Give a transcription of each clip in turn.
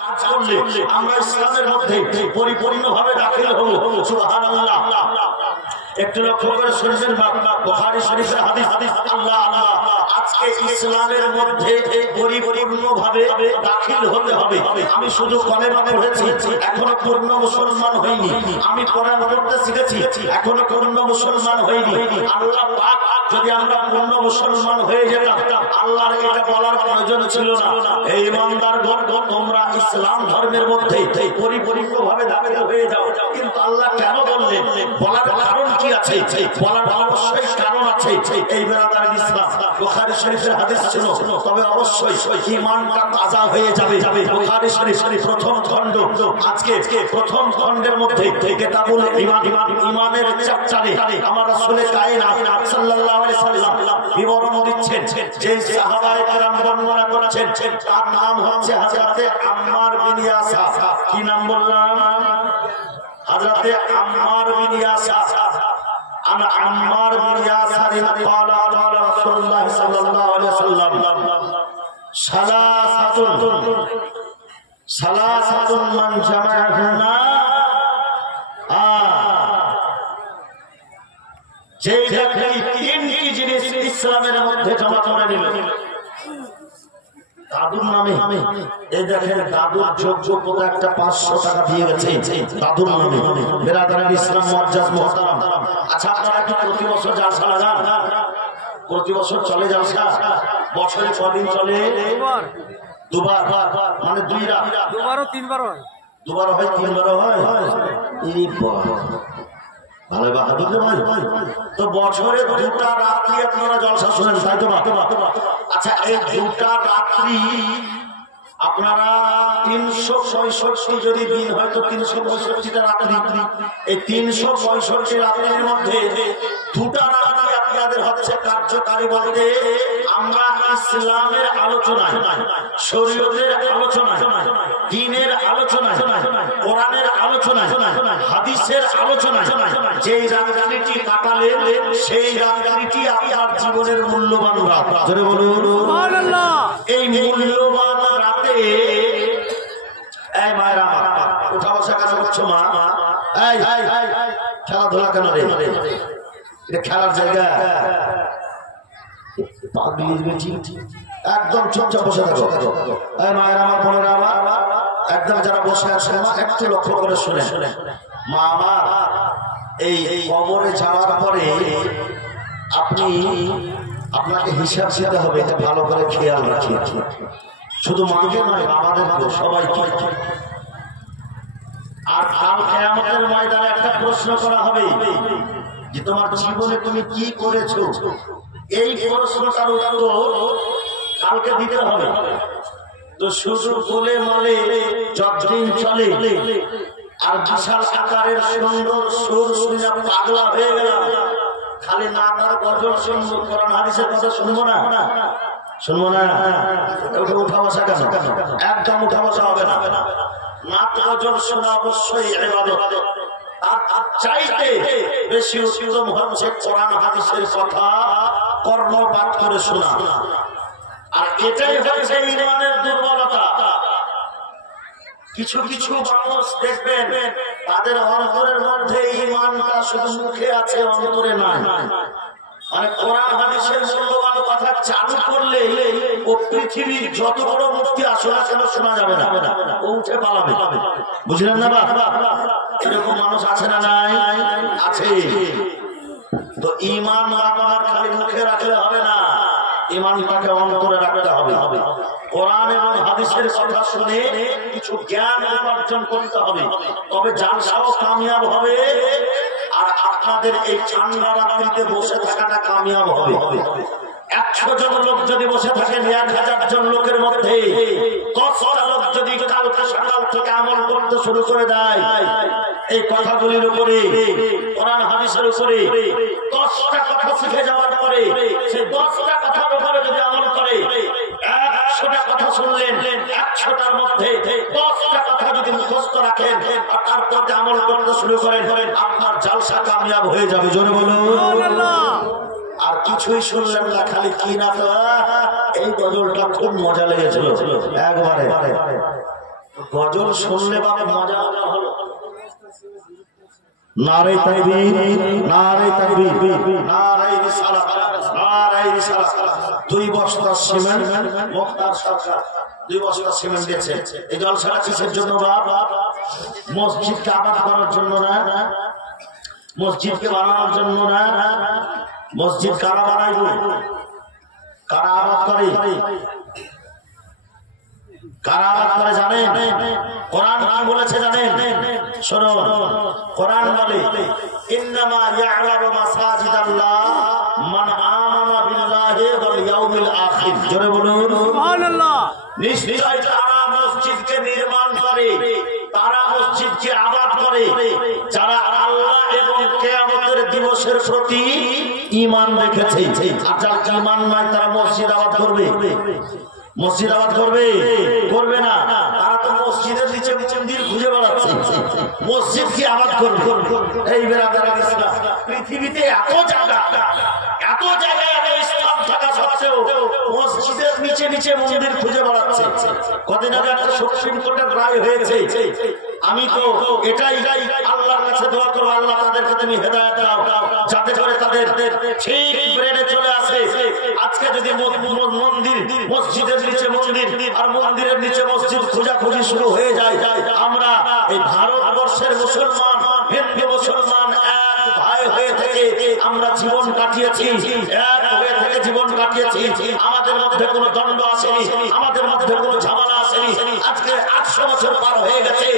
কাজ করলে আমরা ইসলামের মধ্যে পরিপূর্ণভাবে দাখিল হব। সুবহানাল্লাহ। একটু লক্ষ্য করে শুনবেন, বুখারী শরীফের হাদিস, আল্লাহ আল্লাহ, আজকে ইসলামের মধ্যে পরিপূর্ণভাবে দাখিল হতে হবে। আমি শুধু কলেমা পড়েছি, এখনো পূর্ণ মুসলমান হইনি। আমি কোরআন পড়তে শিখেছি, এখনো পূর্ণ মুসলমান হইনি। আল্লাহ পাক যদি আমরা পূর্ণ মুসলমান হয়ে যেতাম, আল্লাহর এটা বলার প্রয়োজন ছিল না, এই ইমানদারগণ তোমরা ইসলাম ধর্মের মধ্যে পরিপূর্ণভাবে দাখিল হয়ে যাও। কিন্তু আল্লাহ কেন বললেন? বলার কারণ কি আছে? বলার অবশ্যই কারণ আছে। এই বেরাদার ইসলাম বুখারী শরীফের হাদিস ছিল, তবে অবশ্যই ঈমানটা তাজা হয়ে যাবে। বুখারী শরীফ প্রথম খণ্ড, আজকে প্রথম খণ্ডের মধ্যে কিতাবুল ঈমান, ঈমানের চ্যাপ্টারে আমার রাসূল কায়নাত সাল্লাল্লাহু আলাইহি সাল্লাম বিবরণ দিচ্ছেন। যে সাহাবায়ে কেরাম বর্ণনা করছেন, তার নাম হচ্ছে হযরতে আম্মার বিন ইয়াসার। কি নাম বললাম? হযরতে আম্মার বিন ইয়াসার। عن عمار بن ياسر قال قال رسول الله صلى الله عليه وسلم ثلاثة من جمعهن যে ব্যক্তি তিনটি জিনিস ইসলামের মধ্যে জমা করে নিল দাদুর নামে, এই দেখেন দাদুর যোগ্যতা একটা 500 টাকা দিয়ে গেছে দাদুর নামে। বেরাদার ইসলাম মুআজ্জাজ মুহতারাম, আচ্ছা আপনারা কি প্রতি বছর জালসা লাগান? প্রতি বছর চলে জালসা? বছরে কদিন চলে? দুবার, মানে 2 রাত। দুবারও 3বার হয়, দুবার হয় 3বার হয়। এই ভালো বাহাদুর ভাই, তো বছরে 2টা রাত্রি আপনারা জলসা শুনেন, তাই তো না? আচ্ছা, এই 2টা রাত্রি আপনারা 365 যদি দিন হয় তো 365টা রাত্রি। এই 365 রাত্রির মধ্যে 2টা রাত্রি আপনাদের হচ্ছে কার্যকারী বলতে আমরা ইসলামের আলোচনায়, শরীয়তের আলোচনায়, দ্বীনের আলোচনায়, কোরআনের আলোচনায়, হাদিসের আলোচনায় যেই রাত্রিটি কাটালেন, সেই রাত্রিটি আপনার জীবনের মূল্যবান রাত। জোরে বলুন সুবহানাল্লাহ। এই মূল্যবান রাতে এই মায়েরা উঠা বসা কেন করছো মা? এই খেলাধুলা কেন রে? এটা খেলার জায়গা? একদম চুপচাপ বসে থাকো। এই মায়েরা আমার, বোনেরা আমার, একদম যারা বসে আছে একটু লক্ষ্য করে শুনে। মা আমার, এই কবরে যাওয়ার পরে আপনাকে হিসাব দিতে হবে, এটা ভালো করে খেয়াল রাখি। শুধু মাকে নয়, আমাদের সবাই। আর কাল কিয়ামতের ময়দানে একটা প্রশ্ন করা হবে যে তোমার জীবনে তুমি কি করেছো। এই প্রশ্নটার উত্তর কালকে দিতে হবে। তো শুধু বলে মালে যতদিন চলে আর বিশাল আকারের সুন্দর সুর শুনে পাগলা হয়ে গেলাম, খালি না তার গজল শুনবো, কোরআন হাদিসের কথা শুনবো না, শুনবো না। উঠা বসা কেন? একদম উঠা বসা হবে না। নাত গজল শোনা অবশ্যই ইবাদত, আর চাইতে বেশি উত্তম হচ্ছে কোরআন হাদিসের কথা কর্ণপাত করে শোনা। আর এটাই হচ্ছে ঈমানের দুর্বলতা। কিছু কিছু মানুষ দেখবেন তাদের অন্তরের মধ্যে ঈমানটা শুধু মুখে আছে, অন্তরে নাই। মানে কোরআন হাদিসের মূল্যবান কথা চালু করলে ও পৃথিবীর যত বড় মুফতি আসলে কেন শোনা যাবে না, ও উঠে পালাবে। বুঝলেন না বাবা? এরকম মানুষ আছে না নাই? আছে। তো ঈমান আমার খালি মুখে রাখলে হবে না, ঈমানটাকে অন্তরে রাখতে হবে। কোরআন এবং হাদিসের কথা শুনে কিছু জ্ঞান উপার্জন করতে হবে, তবে জালসাও কামিয়াব হবে। আর আপনাদের এই ঠান্ডা রাত্রিতে বসে থাকাটা কামিয়াব হবে। 100 জন লোক যদি বসে থাকেন, 1000 জন লোকের মধ্যে 10টা লোক যদি কালকে সকাল থেকে আমল করতে শুরু করে দেয় এই কথাগুলির উপরে, কোরআন হাদিসের উপরে, 10টা কথা শিখে যাওয়ার পরে সেই 10টা কথার উপরে যদি আমল করে, 100টা কথা শুনলেন, 100টার মধ্যে 10টা কথা যদি মুখস্থ রাখেন আর তারপর আমল করতে শুরু করেন, আপনার জালসা কামিয়াব হয়ে যাবে। জোরে বলুন সুবহানাল্লাহ। আর কিছুই শুনলেন না, খালি কি না। এই গজলটা খুব মজা লেগেছিল একবারে। গজল শুনলে বাবা মজা হলো। নারে তাকবীর, নারে তাকবীর, নারে রিসালাত, নারে রিসালাত। 2 বস্তা সিমেন্ট মুখতার সরকার 2 বস্তা সিমেন্ট দিয়েছে। এই জলসাটা কিসের জন্য বাবা? মসজিদকে আবাদ করার জন্য না, মসজিদকে বানানোর জন্য না। মসজিদ কারা বানাইব? কারা আবাদ করে? কারা আবাদ করে জানেন? কোরআন কি বলেছে জানেন? শোনো, কোরআন বলে ইন্নামা ইয়া'লামু মাসাজিদাল্লাহ মান আমানা বিল্লাহি ওয়াল ইয়াউমিল আখির। জোরে বলুন সুবহানাল্লাহ। নিশ্চয় তারা মসজিদকে নির্মাণ করে, তারা মসজিদকে আবাদ করে যারা আল্লাহ এবং কিয়ামতের দিবসের প্রতি ঈমান রেখেছে। আর যারা ঈমান নাই তারা মসজিদ আবাদ করবে? মসজিদ আবাদ করবে? করবে না। তারা তো মসজিদের নিচে মন্দির খুঁজে বেড়াচ্ছে, মসজিদ কি আবাদ করবে? এই বেরাদারা ইসলাম পৃথিবীতে এত জায়গা, এত জায়গায় এত ইসলাম থাকা সত্ত্বেও মসজিদের নিচে নিচে মন্দির খুঁজে বেড়াচ্ছে। কদিন আগে একটা সুপ্রিম কোর্টের রায় হয়েছে। আমি তো এটাই আল্লাহর কাছে দোয়া করব, আল্লাহ তাদেরকে তুমি হেদায়েত দাও যাতে করে তাদের ঠিক ব্রেনে চলে আসে। আজকে যদি মন্দির, মসজিদের নিচে মন্দির আর মন্দিরের নিচে মসজিদ খোঁজাখুঁজি শুরু হয়ে যায়, আমরা এই ভারতবর্ষের মুসলমান, হিন্দু মুসলমান এক ভাই হয়ে থেকে আমরা জীবন কাটিয়েছি, এক হয়ে থেকে জীবন কাটিয়েছি। আমাদের মধ্যে কোনো দ্বন্দ্ব আসেনি, আমাদের মধ্যে কোনো ঝামেলা আসেনি। আজকে 800 বছর পার হয়ে গেছে,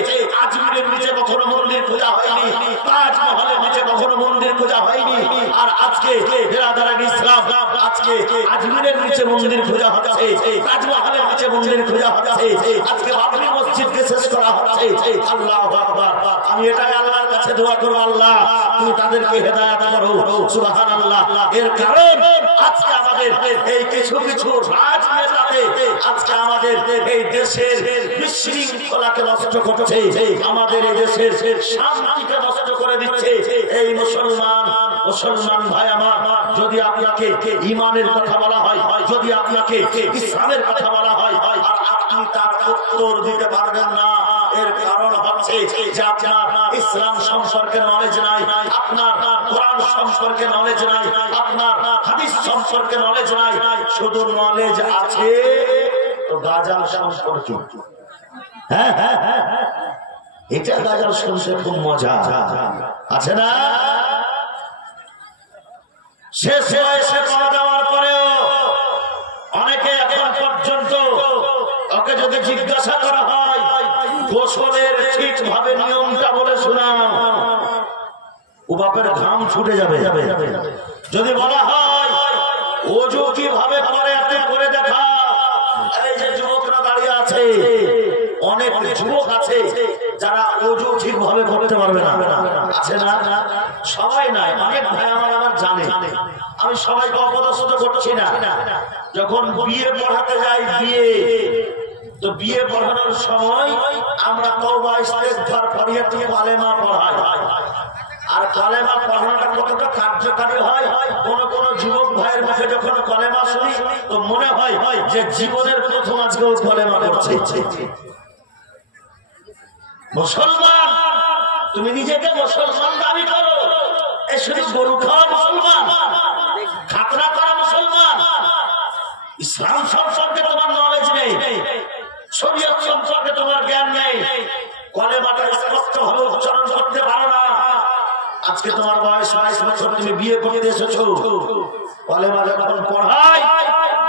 আজমিরের নিচে কখনো মন্দির পূজা হয়নি, তাজমহলের নিচে কখনো মন্দির পূজা হয়নি। আর আজকে বেরাদারান ইসলাম, আজকে আজমিরের নিচে মন্দির পূজা হচ্ছে, তাজমহলের নিচে মন্দির পূজা হচ্ছে, আজকে বাবরি মসজিদকে শেষ করা হচ্ছে। আল্লাহু আকবার। আমি এটাই আল্লাহর কাছে দোয়া করব, আল্লাহ তুমি তাদেরকে হেদায়েত করো। সুবহানাল্লাহ। এর কারণ আজকে আমাদের এই কিছু কিছু রাজনেতাতে আজকে আমাদের এই দেশের বিশৃঙ্খলাকে নষ্ট করছে, আমাদের এই দেশের শান্তিকে নষ্ট করে দিচ্ছে। এই মুসলমান ভাই আমার, যদি আপনাকে ঈমানের কথা বলা হয়, যদি আপনাকে ইসলামের কথা বলা হয় আর আপনি তার উত্তর দিতে পারবেন না, এর কারণ হচ্ছে যে আপনার ইসলাম সম্পর্কে নলেজ নাই, আপনার কোরআন সম্পর্কে নলেজ নাই, আপনার হাদিস সম্পর্কে নলেজ নাই, শুধু নলেজ আছে তো গাজাল সম্পর্কে। হ্যাঁ হ্যাঁ হ্যাঁ, এটা গাজাল শুনতে খুব মজা আছে না? শেষ বয়সে পা দেওয়ার পরেও অনেকে এখন পর্যন্ত ওকে যদি জিজ্ঞাসা করা হয় গোসলের ঠিকভাবে নিয়মটা বলে শোনাও, ও বাপের ঘাম ছুটে যাবে। যদি বলা হয় ওযু কিভাবে করে আপনি করে দেখা, এই যে যুবকরা দাঁড়িয়ে আছে, অনেক যুবক আছে যারা ওযু ঠিকভাবে করতে পারবে না, আছে না? সবাই নাই, অনেক ভাই আমার জানে। আমি সবাইকে অপদস্থ করছি না। যখন বিয়ে পড়াতে যাই, বিয়ে পড়ানোর সময় আমরা তওবা ইস্তেগফার পড়িয়ে কালেমা পড়াই। আর কালেমা পড়ানোটা কতটা কার্যকারী হয়, কোন কোন যুবক ভাইয়ের মুখে যখন কালেমা শুনি তো মনে হয় যে জীবনের প্রথম আজকে কালেমা করছে। মুসলমান, তুমি নিজেকে মুসলমান দাবি করো, এ শুধু গরু খাওয়া মুসলমান, খাতরা করা মুসলমান। ইসলাম সম্পর্কে তোমার নলেজ নেই, শরীয়ত সম্পর্কে তোমার জ্ঞান নেই, কলেমাটা স্পষ্টভাবে উচ্চারণ করতে পারো না। আজকে তোমার বয়স 22 বছর, তুমি বিয়ে করতে এসেছো, কলেমা যখন পড়াই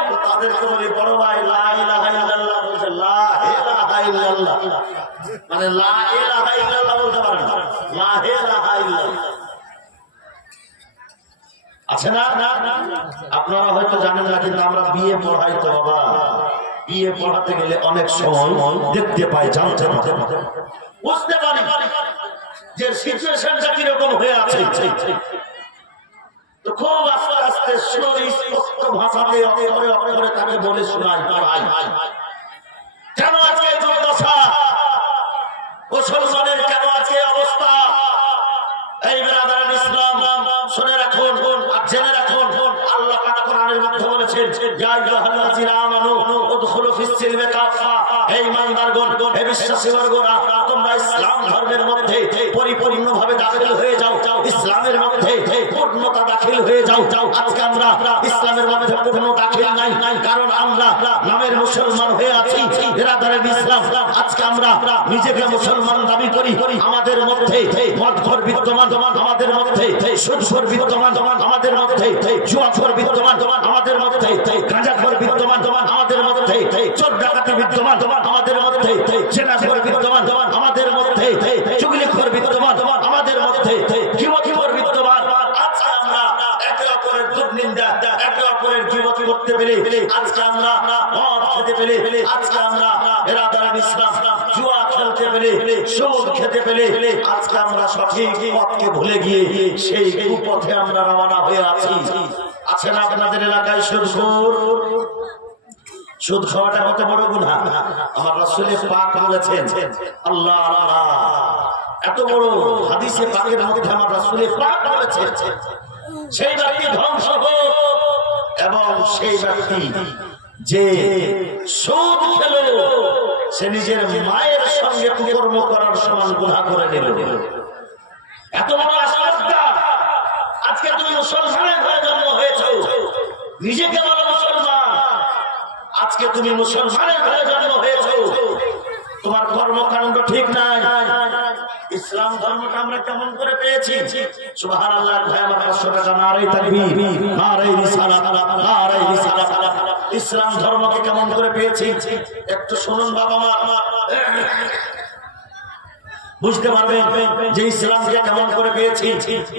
তো তাদেরকে বলি বড় ভাই লা ইলাহা ইল্লাল্লাহ বলতে, লা ইলাহা ইল্লাল্লাহ মানে লা ইলাহা ইল্লাল্লাহ বলতে পারে না, লা ইলাহা ইল্লাল্লাহ আছে না? আপনারা হয়তো জানেন না, কিন্তু আমরা বিয়ে পড়াই তো বাবা। বিয়ে পড়াতে গেলে অনেক সময় দেখতে পাই, জানতে বুঝতে পারি যে সিচুয়েশনটা কিরকম হয়ে আছে। তো খুব আস্তে আস্তে স্পষ্ট ভাষাতে অক্ষরে তাকে বলে শোনাই, পড়াই। কেন আজকে এই দুর্দশা? মুসলমানের কেন আজকে অবস্থা? এই বেরাদারান ইসলাম শুনে রাখুন আর জেনে রাখুন, আল্লাহ পাক কোরআনের মধ্যে বলেছেন, ইয়া আইয়ুহাল্লাযীনা আমানু উদখুলু ফিস সিলমি কাফা, হে ঈমানদারগণ, হে বিশ্বাসী বর্গরা তোমরা ইসলাম ধর্মের মধ্যে পরিপূর্ণভাবে দাখিল হয়ে যাও, ইসলামের মধ্যে পূর্ণতা দাখিল হয়ে যাও। আজকে আমরা ইসলামের মধ্যে পূর্ণ দাখিল নাই, কারণ আমরা নামের মুসলমান হয়ে আছি, ইরাদারের ইসলাম। আজকে আমরা নিজেকে মুসলমান দাবি করি, আমাদের মধ্যে মদখোর বিদ্যমান, আমাদের মধ্যে সুদখোর বিদ্যমান, আমাদের মধ্যে জুয়াখোর বিদ্যমান, আমাদের মধ্যে গাঁজাখোর বিদ্যমান, আমাদের মধ্যে চোর ডাকাতি বিদ্যমান, আমাদের মধ্যে জেনাখোর বিদ্যমান, আমাদের মধ্যে চুগলিখোর বিদ্যমান, আমাদের মধ্যে গীবতখোর বিদ্যমান। আজকে আমরা একে অপরের দুর্নিন্দা, একে অপরের গীবত করতে পেরে, আজকে আমরা মদ খেতে পেরে, আজকে আমরা ইরাদার ইসলাম জুয়া খেলতে পেরে, সুদ খেতে পেরে, আজকে আমরা সঠিক পথকে ভুলে গিয়ে সেই কুপথে আমরা রওনা হয়ে আছি। আছেন আপনাদের এলাকায় সুদখোর? সুদ খাওয়াটা কত বড় গুনাহ। আমার রাসূল পাক বলেছেন, আল্লাহ আল্লাহ, এত বড় হাদিসে পাকের মধ্যে আমার রাসূল পাক বলেছেন, সেই ব্যক্তি ধ্বংস হোক, এবং সেই ব্যক্তি যে সুদ খেলো সে নিজের মায়ের সঙ্গে কুকর্ম করার সমান গুনাহ করে নিল। এত বড় আশঙ্কা। আজকে তুমি মুসলমানের ঘরে জন্ম হয়েছো, নিজেকে বলো মুসলমান। আজকে তুমি মুসলমানের ঘরে জন্ম হয়েছো, তোমার কর্মকাণ্ড ঠিক নাই। ইসলাম ধর্মটা আমরা কেমন করে পেয়েছি? সুবহানাল্লাহ। ভাই আমার 500 টাকা নারে তাকবীর, নারে রিসালাত, নারে রিসালাত। ইসলাম ধর্মকে কেমন করে পেয়েছি একটু শুনুন বাবা মা, বুঝতে পারবেন যে ইসলামকে কেমন করে পেয়েছি।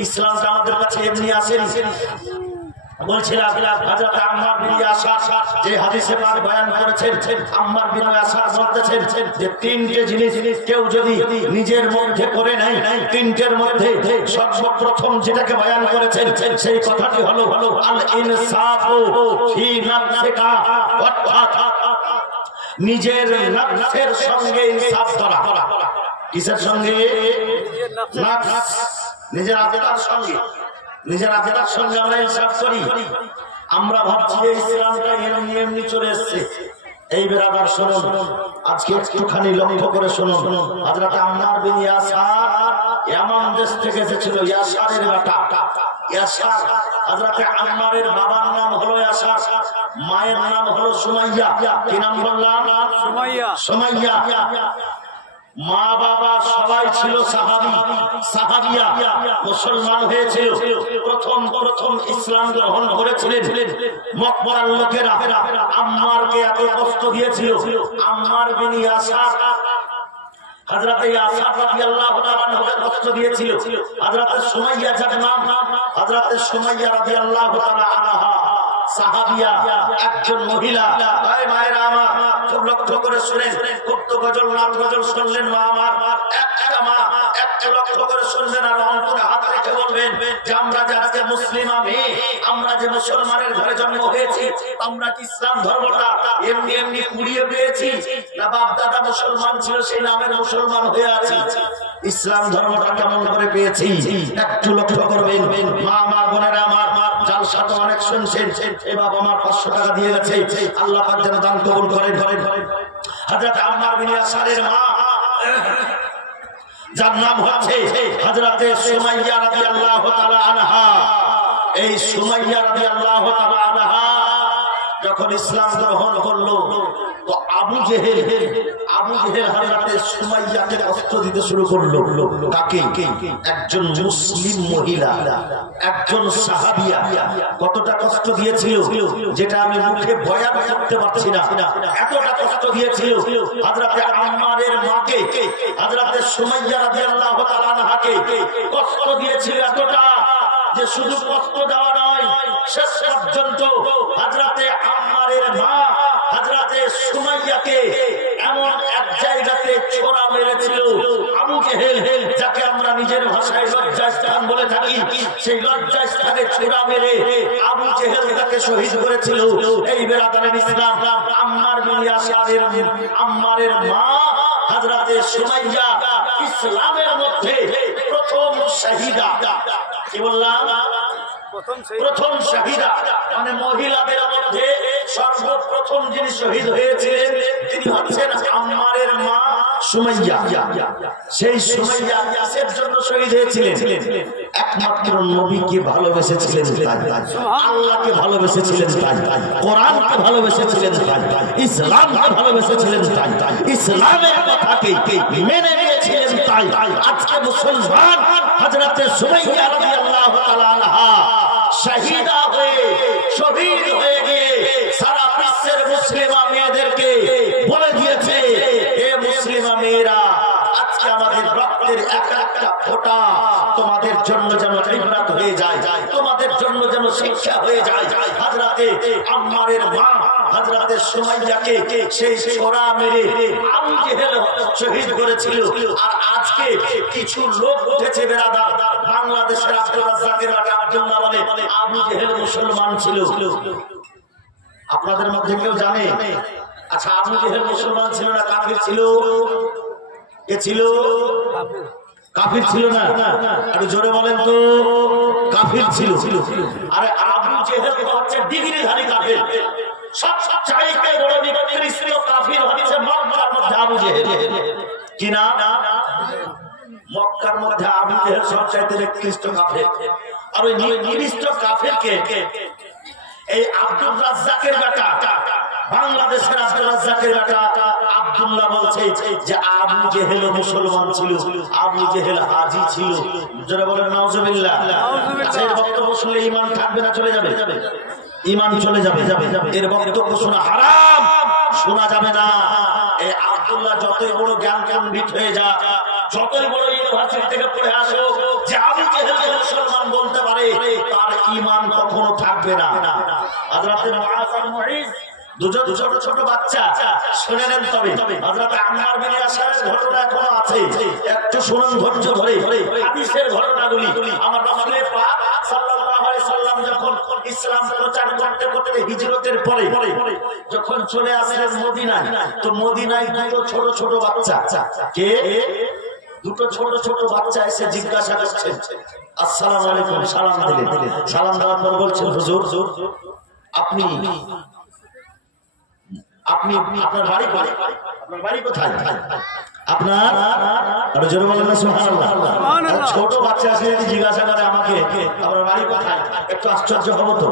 ইসলামটা আমাদের কাছে এমনি আসেনি। বলছিলাম হযরত আম্মার বিন ইয়াসার যে হাদিসে পাক বয়ান করেছেন, আম্মার বিন ইয়াসার বলতেছেন যে তিনটে জিনিস কেউ যদি নিজের মধ্যে করে নাই, তিনটের মধ্যে সর্বপ্রথম যেটাকে বয়ান করেছেন সেই কথাটি হলো আল ইনসাফু ফি নাফসিকা, অর্থাৎ নিজের নফসের সঙ্গে ইনসাফ করা। কিসের সঙ্গে? নফস, নিজের আত্মার সঙ্গে। নিজের আত্মার সঙ্গে আমরা ইনসাফ করি। আমরা ভাবছি ইসলামটা এমনি এমনি চলে এসেছে। এই বেরাদার শুনুন, আজকে একটুখানি লক্ষ্য করে শুনুন। হযরত আম্মার বিন ইয়াসার ইয়ামান দেশ থেকে এসেছিল, ইয়াসারের বেটা ইয়াসার। হযরত আম্মারের বাবার নাম হলো ইয়াসার, মায়ের নাম হলো সুমাইয়া। কি নাম বললাম? সুমাইয়া। সুমাইয়া। মা বাবা সবাই ছিল সাহাবী, সাহাবিয়া, মুসলমান হয়েছিল। প্রথম ইসলাম গ্রহণ করেছিলেন মক্কার লোকেরা। আম্মারকে এত কষ্ট দিয়েছিল। আম্মার বিন ইয়াসার হযরত ইয়াসার রাদিয়াল্লাহু তাআলা আনহুকে কষ্ট দিয়েছিল। হযরত সুমাইয়া যার নাম, হযরত সুমাইয়া রাদিয়াল্লাহু তাআলা আনহা সাহাবিয়া, একজন মহিলা। ভাই মায়েরা আমার, খুব লক্ষ্য করে শুনেন। খুব তো গজল নাম গজল শুনলেন মা আমার, একটা মা একটা লক্ষ্য করে শুনবেন আর অন্তরে হাত রেখে বলবেন যে আমরা যে আজকে মুসলিম, আমরা যে মুসলমানের ঘরে জন্ম হয়েছি, আমরা কি ইসলাম ধর্মটা এমনি এমনি কুড়িয়ে পেয়েছি, না বাপ দাদা মুসলমান ছিল সেই নামের মুসলমান হয়ে আছি? ইসলাম ধর্মটা কেমন করে পেয়েছি একটু লক্ষ্য করবেন। মা আমার, বোনেরা আমার, জালসা তো অনেক শুনছেন। এ বাবা আমার 500 টাকা দিয়ে গেছে, আল্লাহ পাক যেন দান কবুল করেন। হযরত আম্মার বিন ইয়াসারের মা যার নাম হচ্ছে হযরতে সুমাইয়া রাদিয়াল্লাহু তাআলা আনহা। এই সুমাইয়া রাদিয়াল্লাহু তাআলা আনহা যখন ইসলাম গ্রহণ করলো তো আবু জেহেল হযরতে সুমাইয়াকে কষ্ট দিতে শুরু করলো। তাকে একজন মুসলিম মহিলা, একজন সাহাবিয়া কতটা কষ্ট দিয়েছিল যেটা আমি মুখে বয়ান করতে পারছি না। এতটা কষ্ট দিয়েছিল হযরতে আম্মারের মাকে, হযরতে সুমাইয়া রাদিয়াল্লাহু তাআলা আনহাকে কষ্ট দিয়েছিল এতটা যে শুধু কষ্ট দেওয়া নয়, শেষ পর্যন্ত হযরতে আম্মারের মা হযরতে সুমাইয়াকে এমন এক জায়গাতে ছোরা মেরেছিল। আবু জেহেল, যাকে আমরা নিজের ভাষায় লজ্জাস্থান বলে থাকি, সেই লজ্জাস্থানে ছোরা মেরে আবু জেহেল তাকে শহীদ করেছিল। এই বেরাদারের ইসলাম, আম্মার বিন ইয়াসারের আম্মারের মা হযরতে সুমাইয়া ইসলামের মধ্যে প্রথম শহীদা। কি বললাম? প্রথম শহীদা, মানে মহিলাদের মধ্যে সর্বপ্রথম যিনি শহীদ হয়েছিলেন তিনি হচ্ছেন আম্মারের মা সুমাইয়া, সেই সুমাইয়া কিসের জন্য শহীদ হয়েছিলেন? একমাত্র নবীকে ভালোবেসেছিলেন তাই, আল্লাহকে ভালোবেসেছিলেন তাই, কোরআনকে ভালোবেসেছিলেন তাই, ইসলামকে ভালোবেসেছিলেন তাই, ইসলামের কথাকে মেনে নিয়েছিলেন তাই আজকে মুসলমান হযরতে সুমাইয়া রাদিয়াল্লাহু তাআলা আনহা শহীদা হয়ে শহীদ হয়ে গিয়ে সারা বিশ্বের মুসলিমা মেয়েদেরকে বলে দিয়েছে, হে মুসলিমা মেয়েরা, আজকে আমাদের রক্তের এক একটা ফোঁটা তোমাদের জন্য যেন ইবরাত হয়ে যায়, তোমাদের জন্য যেন শিক্ষা হয়ে যায়। হযরতে আম্মারের মা হযরতে সুমাইয়াকে সেই ছোরা মেরে আবু জেহেল শহীদ করেছিল। আর আজকে কিছু লোক উঠেছে বেরাদার, বাংলাদেশের আব্দুর রাজ্জাকের বেটা আব্দুল্লাহ বলে আবু জেহেল মুসলমান ছিল। আপনাদের মধ্যে কেউ জানে? আচ্ছা, আবু জেহেল মুসলমান ছিল না কাফির ছিল? কে ছিল? কাফির ছিল না? একটু জোরে বলেন তো। কাফির ছিল। আরে আবু জেহেল হচ্ছে ডিগ্রিধারী কাফির। সবচাইতে বড় নিকৃষ্ট কাফির হচ্ছে মক্কার মধ্যে আবু জেহেল। কি না? মক্কার মধ্যে আবু জেহেল সবচাইতে নিকৃষ্ট কাফির। আর ওই নিকৃষ্ট কাফিরকে এই আব্দুর রাজ্জাকের বেটা, বাংলাদেশের আব্দুর রাজ্জাকের বেটা আব্দুল্লাহ বলছে যে আবু জেহেল মুসলমান ছিল, আবু জেহেল হাজি ছিল। যারা বলেন নাউজুবিল্লাহ। আচ্ছা, এর বক্তব্য শুনলে ঈমান থাকবে না চলে যাবে? ঈমান চলে যাবে। এর বক্তব্য শোনা হারাম, শোনা যাবে না। এই আব্দুল্লাহ যতই বড় জ্ঞান পণ্ডিত হয়ে যা, যতই বড় ইউনিভার্সিটি থেকে পড়ে আসো, যে আবু জেহেল মুসলমান বলতে পারে, তার ঈমান কখনো থাকবে না। হযরতে মুআজ আর মুঈজ দুজন ছোট ছোট বাচ্চা, শুনে নেন। তবে হযরত আম্মার বিন ইয়াসারের ঘটনা এখনো আছে, একটু শুনুন ধৈর্য ধরে। হাদিসের ঘটনাগুলি আমার রাসূল পাক সাল্লাল্লাহু আলাইহি সাল্লাম যখন ইসলাম প্রচার করতে করতে হিজরতের পরে যখন চলে আসলেন মদিনায়, তো মদিনায় দুটো ছোট ছোট বাচ্চা, কে? দুটো ছোট ছোট বাচ্চা এসে জিজ্ঞাসা করছেন, আসসালামু আলাইকুম, সালাম দিলেন। সালাম দেওয়ার পর বলছেন, হুজুর আপনি আপনার বাড়ি কোথায়? আপনার আরো জোরে বলেন না সুবহানাল্লাহ। ছোট বাচ্চা এসে যদি জিজ্ঞাসা করে আমাকে আপনার বাড়ি কোথায়, একটু আশ্চর্য হবো তো।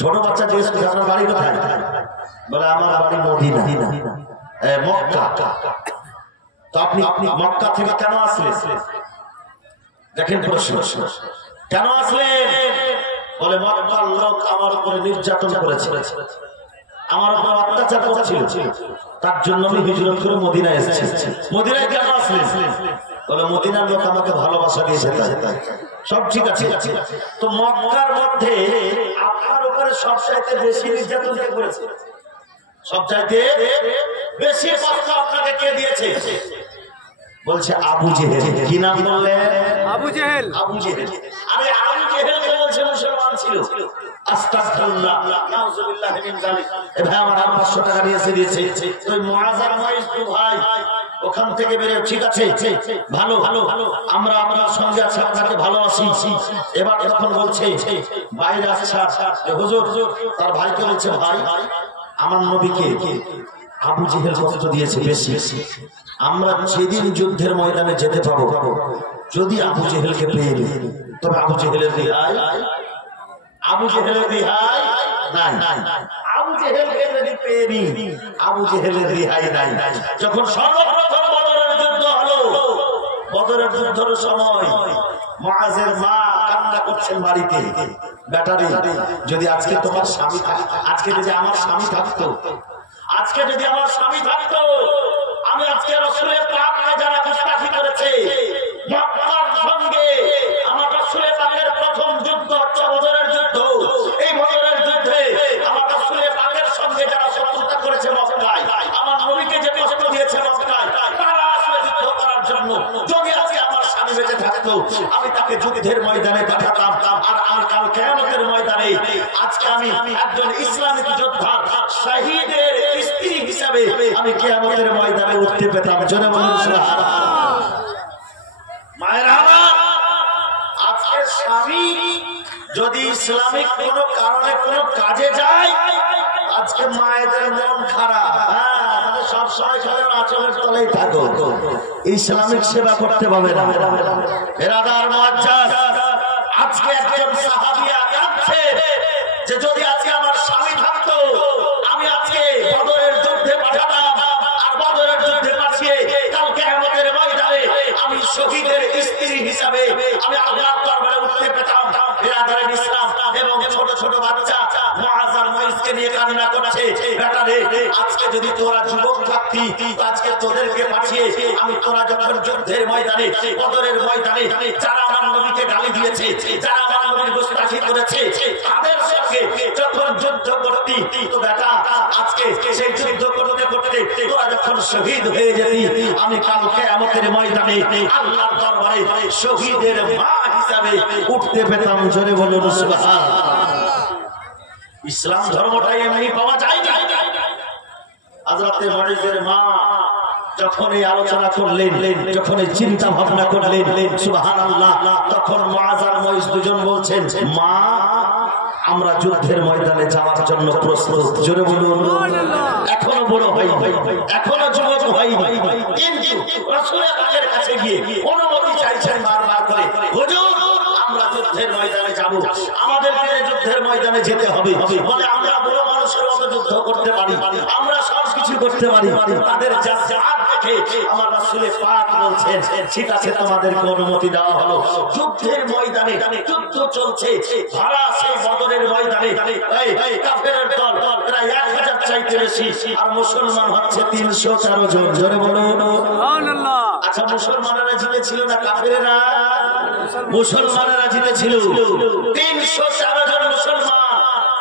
ছোট বাচ্চা জিজ্ঞেস করে আপনার বাড়ি কোথায়, বলে আমার বাড়ি মদিনা, মক্কা। তো আপনি মক্কা থেকে কেন আসলেন? দেখেন প্রশ্ন, কেন আসলেন? বলে মক্কার লোক আমার উপরে নির্যাতন করেছে, আমার উপর অত্যাচার করছিল, তার জন্য আমি হিজরত করে মদিনায় এসেছি। মদিনায় কেন আসলেন? বলে মদিনার লোক আমাকে ভালোবাসা দিয়েছে তাই। সব ঠিক আছে। তো মক্কার মধ্যে আপনার উপরে সবচাইতে বেশি নির্যাতন কে করেছে? সবচাইতে বেশি কষ্ট আপনাকে কে দিয়েছে? বলছে আবু জেহেল। কি নাম বললেন? আবু জেহেল। আবু জেহেল। আরে আবু জেহেল কে বলছে মুসলমান ছিল? আস্তাগফিরুল্লাহ, নাউজুবিল্লাহ মিন যালিক। এ ভাই আমার 500 টাকা দিয়েছে। তুই মুআজ আর মুঈজ ভাই ওখান থেকে বেরে, ঠিক আছে, ভালো, আমরা আপনার সঙ্গে আছি, আপনাকে ভালোবাসি। এবার যখন বলছে বাইরে আসছে, হুজুর তার ভাইকে বলছে, ভাই আমার নবীকে আবু জেহেল কষ্ট দিয়েছে বেশি, আমরা যেদিন যুদ্ধের ময়দানে যেতে পাবো, যদি আবু জেহেলকে পেয়ে নিই, তবে আবু জেহেলের রেহাই নাই। আবু জেহেলের রেহাই নাই। যখন সর্বপ্রথম বদরের যুদ্ধ হলো, বদরের যুদ্ধের সময় মুআজের মা কান্না করছেন বাড়িতে, বেটারে যদি আজকে তোমার স্বামী থাকতো, আজকে যদি আমার স্বামী থাকতো, আমি আজকে রাসূলের পাককে যারা গুস্তাখি করেছে, মক্কার সঙ্গে আমার রাসূলের পাকের প্রথম যুদ্ধ হচ্ছে বদরের যুদ্ধ। এই বদরের যুদ্ধে আমার রাসূলের পাকের সঙ্গে যারা শত্রুতা করেছে মক্কায়, আমার নবীকে যে কষ্ট দিয়েছে মক্কায়, তারা আসলে যুদ্ধ করার জন্য যদি আজকে আমার স্বামী বেঁচে থাকতো, আমি তাকে যুদ্ধের ময়দানে পাঠাতাম। আর কাল কিয়ামতের ময়দানে আজকে আমি একজন ইসলামিক যোদ্ধা শহীদের স্ত্রী হিসাবে আমি কিয়ামতের ময়দানে উঠতে পেতাম। জোরে বলুন সুবহানাল্লাহ। মায়ের আমার, আজকে স্বামী যদি ইসলামিক কোনো কারণে কোনো কাজে যায়, আজকে মায়েদের মন খারাপ, সব সময় খালের আচরণের তলেই থাকো, ইসলামিক সেবা করতে পারবে না। বেরাদার মুআজ্জাজ, আজকে একজন সাহাবিয়া কাঁদছে যে যদি আজকে আমার স্বামী থাকতো আমি আজকে বদরের যুদ্ধে পাঠাতাম, আর বদরের যুদ্ধে পাঠিয়ে কাল কিয়ামতের ময়দানে আমি শহীদের স্ত্রী হিসাবে আমি আল্লাহর দরবারে উঠতে পেতাম। বেরাদার ইসলাম এবং ছোট ছোট বাচ্চা মুআজ আর মুঈজকে নিয়ে কান্না করছে, বেটা রে আজকে যদি তোরা যুবক থাকতি আজকে তোদেরকে পাঠিয়ে আমি তোরা যখন যুদ্ধের ময়দানে বদরের ময়দানে যারা আমার নবীকে গালি দিয়েছে, যারা আমার নবীর গোস্তাখি করেছে তাদের সঙ্গে যখন যুদ্ধ করতি, তো বেটা আজকে সেই যুদ্ধ করতে করতে তোরা যখন শহীদ হয়ে যেতি আমি কাল কিয়ামতের ময়দানে আল্লাহর দরবারে শহীদের মা হিসাবে উঠতে পেতাম। জোরে বলুন সুবহানাল্লাহ। ইসলাম ধর্মটাই এমনি পাওয়া যায় না। হযরত মুঈজের মা যখন এই আলোচনা করলেন, যখন এই চিন্তা ভাবনা করলেন, সুবহানাল্লাহ, তখন মুআজ আর মুঈজ দুজন বলছেন, মা আমরা যুদ্ধের ময়দানে যাওয়ার জন্য প্রস্তুত। জোরে বলুন এখনো বড় ভাই, এখনো যুবক ভাই, কিন্তু রাসূলের পাকের কাছে গিয়ে অনুমতি চাইছেন বারবার করে, হুজুর আমরা যুদ্ধের ময়দানে যাব, আমাদেরকে যুদ্ধের ময়দানে যেতে হবে, বলে আমরা বড় মানুষের মতো যুদ্ধ করতে পারি, আমরা সব কিছু করতে পারি। তাদের জাত দেখে আমার রাসূলের পাক বলছেন, ঠিক আছে তোমাদেরকে অনুমতি দেওয়া হলো। যুদ্ধের ময়দানে যুদ্ধ চলছে, ভাড়া সেই বদরের ময়দানে এই কাফেরের দল প্রায় 1000 চাইতে বেশি, আর মুসলমান হচ্ছে 304 জন। জোরে বলুন সুবহানাল্লাহ। আচ্ছা মুসলমানেরা জিতেছিল না কাফেরেরা? মুসলমানেরা জিতেছিল। 304 জন মুসলমান,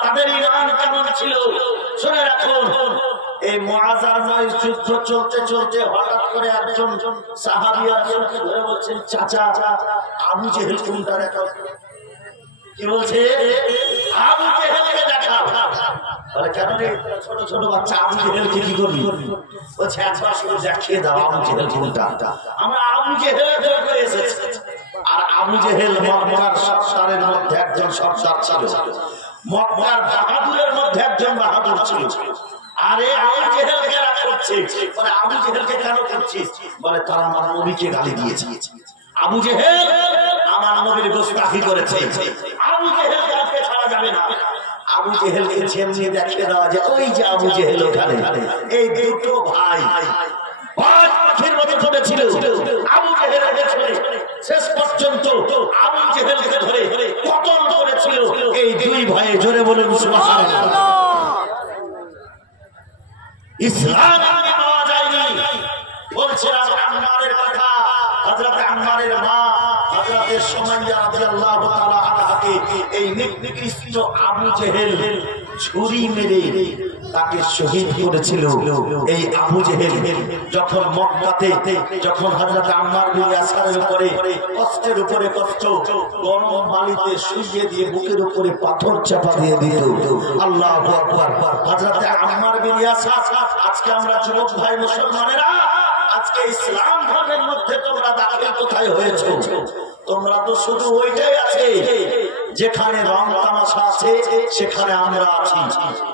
তাদের ঈমান কেমন ছিল শুনে রাখুন। এই মুআজ আর মুঈজ যুদ্ধ চলতে চলতে হঠাৎ করে একজন সাহাবী রাসূলকে ধরে বলছেন, চাচা আবু জেহেল কোনটা দেখাও। কি বলছে? আবু জেহেলকে দেখাও। বলে কেন রে ছোট ছোট বাচ্চা আবু জেহেলকে কি করবি? বলছে একবার শুধু দেখিয়ে দাও আবু জেহেল কোনটা। আমরা আবু জেহেলের ধরে এসেছি। আর আবু জেহেল মক্কার সর্দারের মধ্যে একজন সর্দার ছিল, মক্কার বাহাদুরের মধ্যে একজন বাহাদুর ছিল। আরে আবু জেহেলকে রাগ করছে, বলে আবু জেহেলকে কেন করছিস? বলে তারা আমার নবীকে গালি দিয়েছে, আবু জেহেল আমার নবীর গোস্তাখি করেছে, আবু জেহেলকে আজকে ছাড়া যাবে না। আবু জেহেলকে যেমনি দেখিয়ে দেওয়া যায়, ওই যে আবু জেহেল ওখানে। এই দুটো ভাই পাখির মতো চলেছিল আবু জেহেলের পেছনে, শেষ পর্যন্ত আবু জেহেলকে ধরে কতল করেছিল এই দুই ভাই। জোরে বলুন সুবহানাল্লাহ। ইসলাম আগে পাওয়া যায়নি। বলছিলাম আম্মারের কথা, হযরত আম্মারের মা হযরত সুমাইয়া রাদিয়াল্লাহু তাআলা আনহাকে এই নিকৃষ্ট আবু জেহেল ছুরি মেরে তাকে শহীদ করেছিল। এই আবু জেহেল যখন মক্কাতে যখন হযরত আম্মার বিন ইয়াসারের উপরে কষ্টের উপরে কষ্ট, গরম বালিতে শুইয়ে দিয়ে বুকের উপরে পাথর চাপা দিয়ে দিত। আল্লাহু আকবার। হযরত আম্মার বিন ইয়াসার, আজকে আমরা যুবক ভাই মুসলমানেরা আজকে ইসলাম ধর্মের মধ্যে তোমরা দাখিল কোথায় হয়েছো? তোমরা তো শুধু ওইটাই আছে যেখানে রং তামাশা আছে সেখানে আমরা আছি,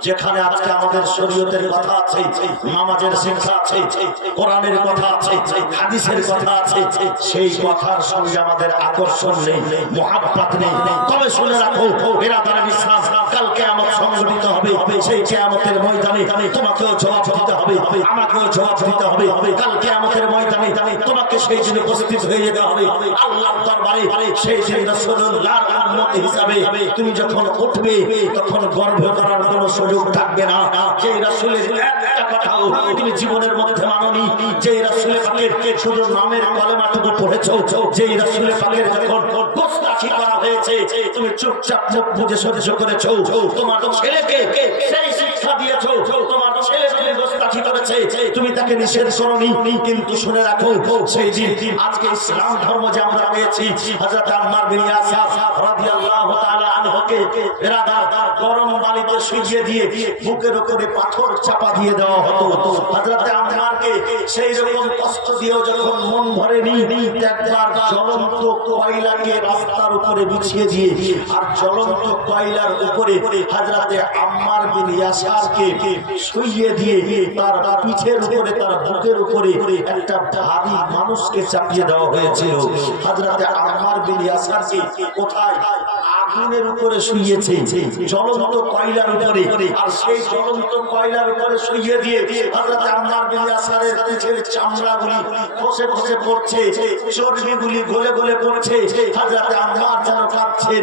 যেখানে আজকে আমাদের শরীয়তের কথা আছে, নামাজের শিক্ষা আছে, কোরআনের কথা আছে, হাদিসের কথা আছে, সেই কথার সঙ্গে আমাদের আকর্ষণ নেই, মুহাব্বত নেই। তবে শুনে রাখো বিরাদার ইসলাম, কাল কিয়ামত সংঘটিত হবে, সেই কিয়ামতের ময়দানে তোমাকেও জবাব দিতে হবে, আমাকেও জবাব দিতে হবে। কাল কিয়ামতের ময়দানে তোমাকে সেই দিন উপস্থিত হয়ে যেতে হবে আল্লাহর দরবারে। সেই দিন রাসূলুল্লাহর উম্মত হিসাবে তুমি যখন উঠবে তখন গর্ব করার কোনো সুযোগ থাকবে না। যে রাসূলের একটা কথাও তুমি জীবনের মধ্যে মানোনি, যে রাসূলের পাকের শুধু নামের কলেমাটুকু পড়েছো, যে রাসূলের পাকের যখন গোস্তাখি করা হয়েছে তুমি চুপচাপ মুখ বুজে সহ্য করেছো, তোমার ছেলেকে সেই শিক্ষা দিয়েছো, তোমার ছেলে যদি গোস্তাখি করেছে তুমি তাকে নিষেধ করোনি। কিন্তু শুনে রাখো সেই দিন আজকে ইসলাম ধর্ম যে আমরা পেয়েছি, হযরত আম্মার বিন ইয়াসার রাদিয়াল্লাহু তাআলা আনহুকে বিরাদার গরম বালিতে শুইয়ে দিয়ে বুকের উপরে পাথর চাপা দিয়ে দেওয়া হতো। হযরত আম্মারকে সেই রকম কষ্ট দিয়েও যখন মন ভরেনি, একবার জ্বলন্ত কয়লাকে রাস্তার উপরে বিছিয়ে দিয়ে আর জ্বলন্ত কয়লার উপরে হযরত আম্মার বিন ইয়াসারকে শুইয়ে দিয়ে তার পিঠের উপরে তার বুকের উপরে একটা ভারী মানুষকে চাপিয়ে দেওয়া হয়েছিল। হযরতে আম্মার বিন ইয়াসারকে কোথায়? আগুনের উপরে শুইয়েছে, জ্বলন্ত কয়লার উপরে। আর সেই জ্বলন্ত কয়লার উপরে শুইয়ে দিয়ে হযরতে আম্মার বিন ইয়াসারের পিঠের চামড়াগুলি খসে খসে পড়ছে, চর্বিগুলি গলে গলে পড়ছে। হযরতে আম্মার যেন কাঁদছে,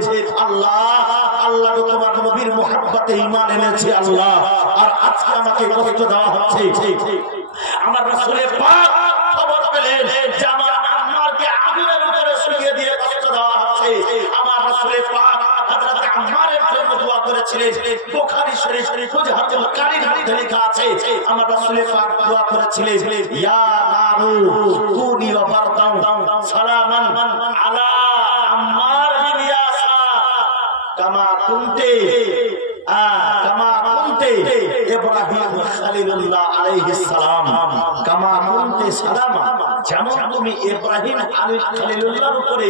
আল্লাহ আল্লাহ তোমার নবীর মুহাব্বতে ঈমান এনেছে আল্লাহ, আর আজকে আমাকে কষ্ট দেওয়া হচ্ছে। আমার রাসূল পাক খবর পেলেন যে আমার আম্মাকে আগুনের উপরে শুইয়ে দিয়ে কষ্ট দেওয়া হচ্ছে। আমার রাসূল পাক হযরত আম্মারের জন্য দোয়া করেছিলেন। বুখারী শরীফ ফুজহাতুল কারীর মধ্যে লেখা আছে, আমার রাসূল পাক দোয়া করেছিলেন, ইয়া নারু কুনি ওয়া বারদান সালামান আলা আম্মার বিন ইয়াসার কামা কুনতে ইব্রাহিম খলিলুল্লাহ আলাইহিস সালাম, কামা কুনতে সালামা, যেমন তুমি ইব্রাহিম খলিলুল্লাহর উপরে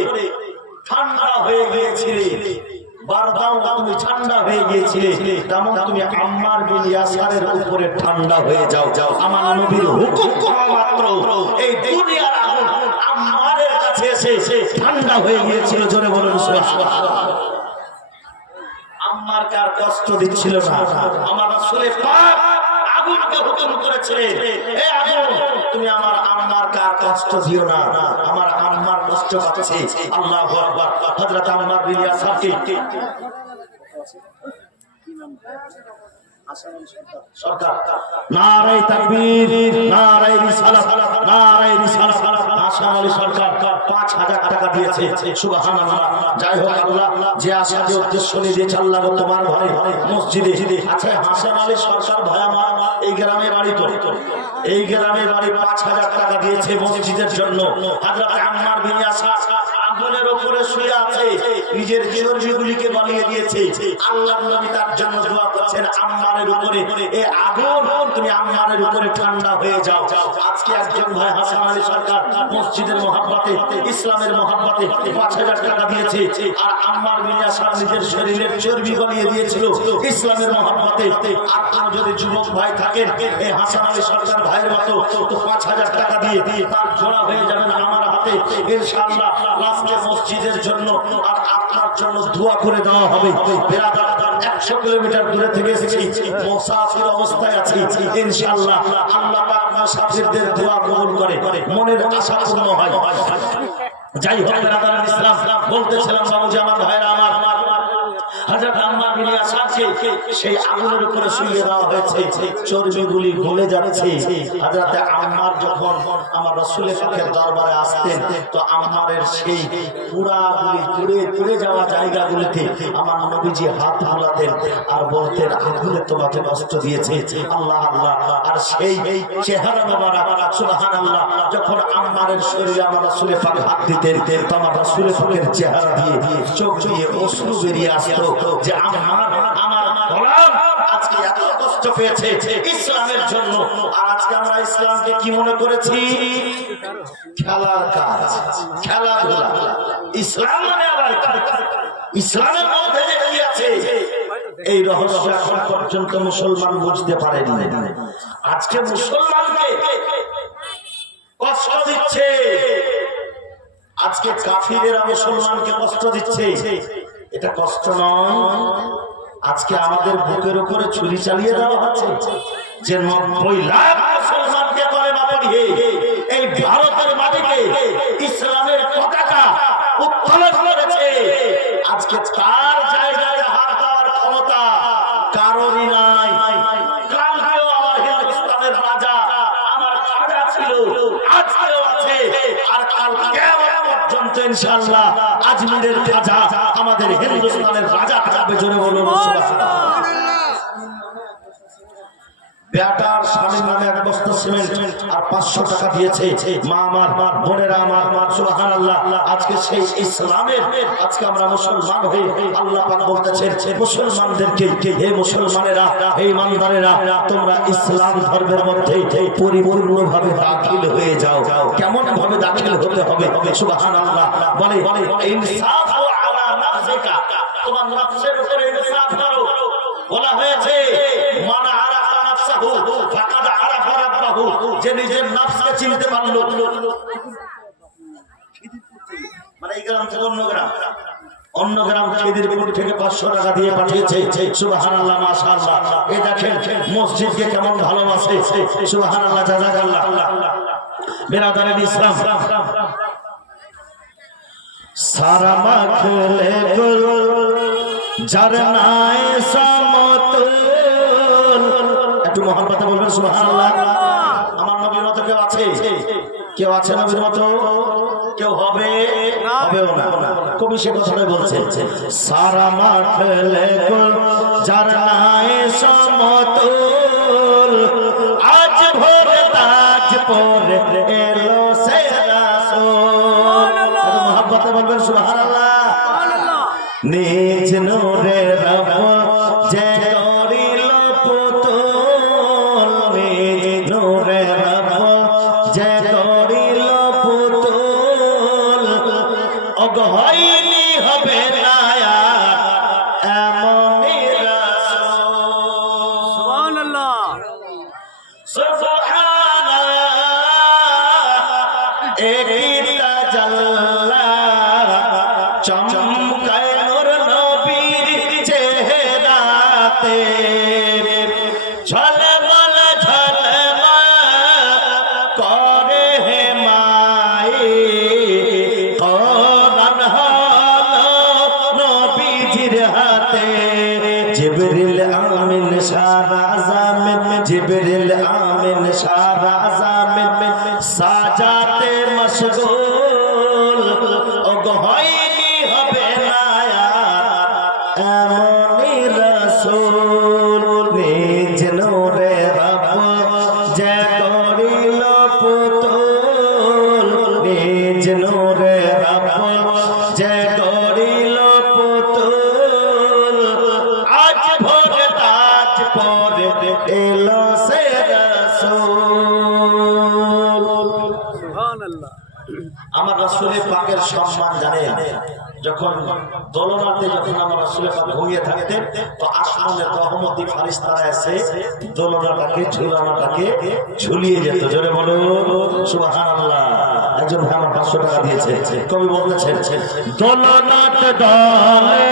ঠান্ডা হয়ে গিয়েছিলে, বারদাও তুমি ঠান্ডা হয়ে গিয়েছিলে, তেমন তুমি আম্মার বিন ইয়াসারের উপরে ঠান্ডা হয়ে যাও। আমার নবীর হুকুম মাত্র এই দুনিয়ার আগুন আম্মারের কাছে এসে ঠান্ডা হয়ে গিয়েছিল। জোরে বলুন সুবহানাল্লাহ। আম্মার কার কষ্ট দিচ্ছিল না, আমার রাসূল পাক আগুনকে হুকুম করেছিলেন, হে আগুন তুমি আমার আম্মার কার কষ্ট দিও না, আমার আম্মার কষ্ট পাচ্ছে। আল্লাহু আকবার। হযরত আম্মার বিন ইয়াসারকে সরকার নারে তাকবীর, নারে রিসালাত, নারে রিসালাত, হাসান আলী সরকার 5000 টাকা দিয়েছে। সুবহানাল্লাহ। যাই হোক আল্লাহ যে আশা যে উদ্দেশ্য নিয়ে দিয়েছে, আল্লাহ তোমার ঘরে মসজিদে আছে। হাসান আলী সরকার ভাই আমার এই গ্রামে বাড়ি, তো এই গ্রামে বাড়ি 5000 টাকা দিয়েছে মসজিদের জন্য। হযরত আম্মার বিন ইয়াসার আগুনের উপরে শুয়ে আছে, নিজের চর্বিগুলিকে বানিয়ে দিয়েছে। আল্লাহর নবী তার জন্য দোয়া করছেন, আম্মারের উপরে এই আগুন তুমি আম্মারের উপরে ঠান্ডা হয়ে যাও। আজকে একজন ভাই হাসান আলী সরকার মসজিদের মহব্বতে, ইসলামের মহব্বতে 5000 টাকা দিয়েছে। আর আম্মার বিন ইয়াসার নিজের শরীরের চর্বি বানিয়ে দিয়েছিল ইসলামের মহব্বতে। আর কোন যদি যুবক ভাই থাকেন এই হাসান আলী সরকার ভাইয়ের মতো, তো 5000 টাকা দিয়ে তার জোড়া হয়ে যাবেন আমার হাতে ইনশাআল্লাহ। লাস্টে মসজিদের জন্য আর আপনার জন্য দোয়া করে দেওয়া হবে। বেরাদার 100 কিলোমিটার দূরে থেকে এসেছি, মুসাফির অবস্থায় আছি, ইনশাআল্লাহ আল্লাহ পাক মুসাফিরদের দোয়া কবুল করে, মনের আশা পূর্ণ হয়। যাই হোক বেরাদার ইসলাম, বলতেছিলাম বাবুজি আমার ভাইরা আমার, হযরত আম্মার বিন ইয়াসারকে সেই আগুনের উপরে শুইয়ে দেওয়া হয়েছে, চর্বিগুলি গলে যাচ্ছে। হযরত আম্মার যখন আমার রাসূলের পাকের দরবারে আসতেন, তো আম্মারের সেই পুরাগুলি পুড়ে যাওয়া জায়গাগুলিতে আমার নবীজি হাত বুলাতেন আর বলতেন, আগুনে তোমাকে কষ্ট দিয়েছে আল্লাহ আল্লাহ। আর সেই চেহারা মোবারক সুবহানাল্লাহ, যখন আম্মারের শরীরে আমার রাসূলের পাক হাত দিতেন, তো আমার রাসূলের পাকের চেহারা দিয়ে চোখ দিয়ে অশ্রু বেরিয়ে আসতো যে আমার গোলাম আজকে এত কষ্ট পেয়েছে ইসলামের জন্য। আর আজকে আমরা ইসলামকে কি মনে করেছি? খেলার কাজ, খেলাধুলা। ইসলাম মানে আবার ইসলামের মধ্যে যে কি আছে এই রহস্য এখন পর্যন্ত মুসলমান বুঝতে পারেনি। আজকে মুসলমানকে কষ্ট দিচ্ছে, আজকে কাফিরেরা মুসলমানকে কষ্ট দিচ্ছে। এটা কষ্ট নয়, আজকে আমাদের বুকের উপরে ছুরি চালিয়ে দেওয়া হচ্ছে। যে 90 লাখ মুসলমানকে কলেমা পড়িয়ে এই ভারতের মাটিতে ইসলামের পতাকা উত্তোলন করেছে, আজকে তার জায়গায় হাত দেওয়ার ক্ষমতা কারোরই নাই। কালকেও আমার হিন্দুস্তানের রাজা আমার খাজা ছিল, আজকেও আছে, আর কাল কিয়ামত পর্যন্ত ইনশাআল্লাহ আজমিরের খাজা আমাদের হিন্দুস্তানের রাজা থাকবে। জোরে বলুন সুবহানাল্লাহ। বেটার স্বামীর নামে 1 বস্তা সিমেন্ট আর 500 টাকা দিয়েছে। মা আমার, বোনেরা আমার, সুবহানাল্লাহ। আজকে সেই ইসলামের, আজকে আমরা মুসলমান হয়ে আল্লাহ পাক বলতেছেন মুসলমানদেরকে, হে মুসলমানেরা, হে ইমানদারেরা, তোমরা ইসলাম ধর্মের মধ্যে পরিপূর্ণভাবে দাখিল হয়ে যাও। কেমন ভাবে দাখিল হতে হবে? সুবহানাল্লাহ। বলে ইনসাফ আলা নাফসিকা, তোমার নফসের উপরে ইনসাফ করো। বলা হয়েছে এই গ্রাম থেকে অন্য গ্রাম খেদিরপুর থেকে 500 টাকা দিয়ে পাঠিয়েছে। সুবহানাল্লাহ, মাশাআল্লাহ। এই দেখেন মসজিদকে কেমন ভালোবাসে। সুবহানাল্লাহ, জাযাকাল্লাহ। বেরাদারে ইসলাম, সারা মাখলে গুল ঝরনায় সমতুল। একটু মহব্বতে বলবেন সুবহানাল্লাহ। আমার নবীর মতো কেউ আছে? কেউ আছে নবীর মতো? কেউ হবে? হবেও না। কবি সে কথাটাই বলছেন, সারা মাখলে গুল ঝরনায় সমতুল, আজ ভোর তাজ পরে এলো সে রাসূল। মহব্বতে বলবেন সুবহানাল্লাহ। নিজ নূরে রব যে করিল পুতুল, নিজ নূরে রব যে করিল পুতুল, অগহইনি হবে না এমনই রাসূল। সুবহানাল্লাহ, সুবহানাল্লাহ। একই তাজাল্লা চমকায় নূর নবীর চেহারাতে, ঝলমল ঝলমল করে হে মায়ে, কোরআন হলো নবীজির হাতে। জিবরিল আমিন সারা জামিন, জিবরিল আমিন সারা জামিন সাজাতে মশগুল, অগহইনি হবে না এমনই রাসূল। নিজ নূরে রব যে করিল পুতুল, নিজ নূরে রব যে করিল পুতুল, আজ ভোর তাজ পরে এলো সে রাসূল। সুবহানাল্লাহ। আমার রাসূলের পাকের সম্মান জানেন, যখন দোলনাতে যখন আমার রাসূলের পাক ঘুমিয়ে থাকতেন, তো আসমানের রহমতি ফেরেশতারা এসে দোলনাটাকে ঝুলানোটাকে ঝুলিয়ে যেত। জোরে বলো সুবহানাল্লাহ। একজন ভাই আমার 500 টাকা দিয়েছে। কবি বলেছেন, দোলনাতে দলে